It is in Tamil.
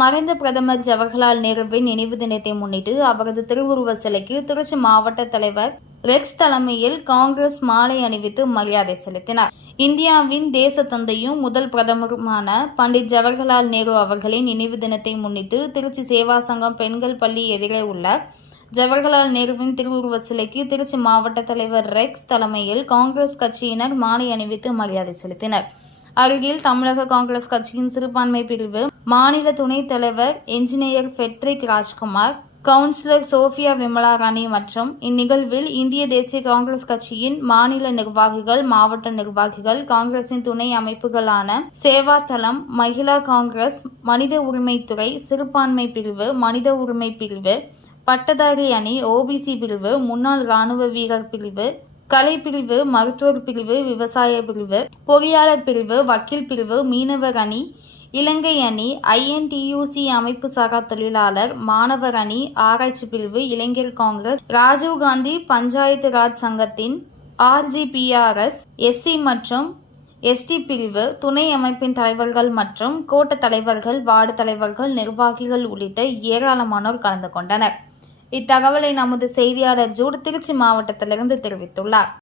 மறைந்த பிரதமர் ஜவஹர்லால் நேருவின் நினைவு தினத்தை முன்னிட்டு அவரது திருவுருவ சிலைக்கு திருச்சி மாவட்ட தலைவர் ரெக்ஸ் தலைமையில் காங்கிரஸ் மாலை அணிவித்து மரியாதை செலுத்தினார். இந்தியாவின் தேச தந்தையும் முதல் பிரதமருமான பண்டிட் ஜவஹர்லால் நேரு அவர்களின் நினைவு தினத்தை முன்னிட்டு திருச்சி சேவா சங்கம் பெண்கள் பள்ளி எதிரே உள்ள ஜவஹர்லால் நேருவின் திருவுருவ சிலைக்கு திருச்சி மாவட்ட தலைவர் ரெக்ஸ் தலைமையில் காங்கிரஸ் கட்சியினர் மாலை அணிவித்து மரியாதை செலுத்தினர். அருகில் தமிழக காங்கிரஸ் கட்சியின் சிறுபான்மை பிரிவு மாநில துணைத் தலைவர் engineer Fredrick Rajkumar councillor Sophia Vimala Rani மற்றும் இந்நிகழ்வில் இந்திய தேசிய காங்கிரஸ் கட்சியின் மாநில நிர்வாகிகள் மாவட்ட நிர்வாகிகள் காங்கிரசின் துணை அமைப்புகளான சேவா தளம் மகிழா காங்கிரஸ் மனித உரிமைத்துறை சிறுபான்மை பிரிவு மனித உரிமை பிரிவு பட்டதாரி அணி ஓபிசி பிரிவு முன்னாள் ராணுவ வீரர் பிரிவு கலை பிரிவு மருத்துவர் பிரிவு விவசாய பிரிவு பொறியாளர் பிரிவு வக்கீல் பிரிவு மீனவர் அணி இலங்கை அணி ஐஎன்டியூசி அமைப்பு சாரா தொழிலாளர் மாணவர் அணி ஆராய்ச்சி பிரிவு இளைஞர் காங்கிரஸ் ராஜீவ்காந்தி பஞ்சாயத்து ராஜ் சங்கத்தின் ஆர்ஜிபிஆர்எஸ் எஸ்சி மற்றும் எஸ்டி பிரிவு துணை அமைப்பின் தலைவர்கள் மற்றும் கோட்ட தலைவர்கள் வார்டு தலைவர்கள் நிர்வாகிகள் உள்ளிட்ட ஏராளமானோர் கலந்து கொண்டனர். இத்தகவலை நமது செய்தியாளர் ஜூட் திருச்சி மாவட்டத்திலிருந்து தெரிவித்துள்ளார்.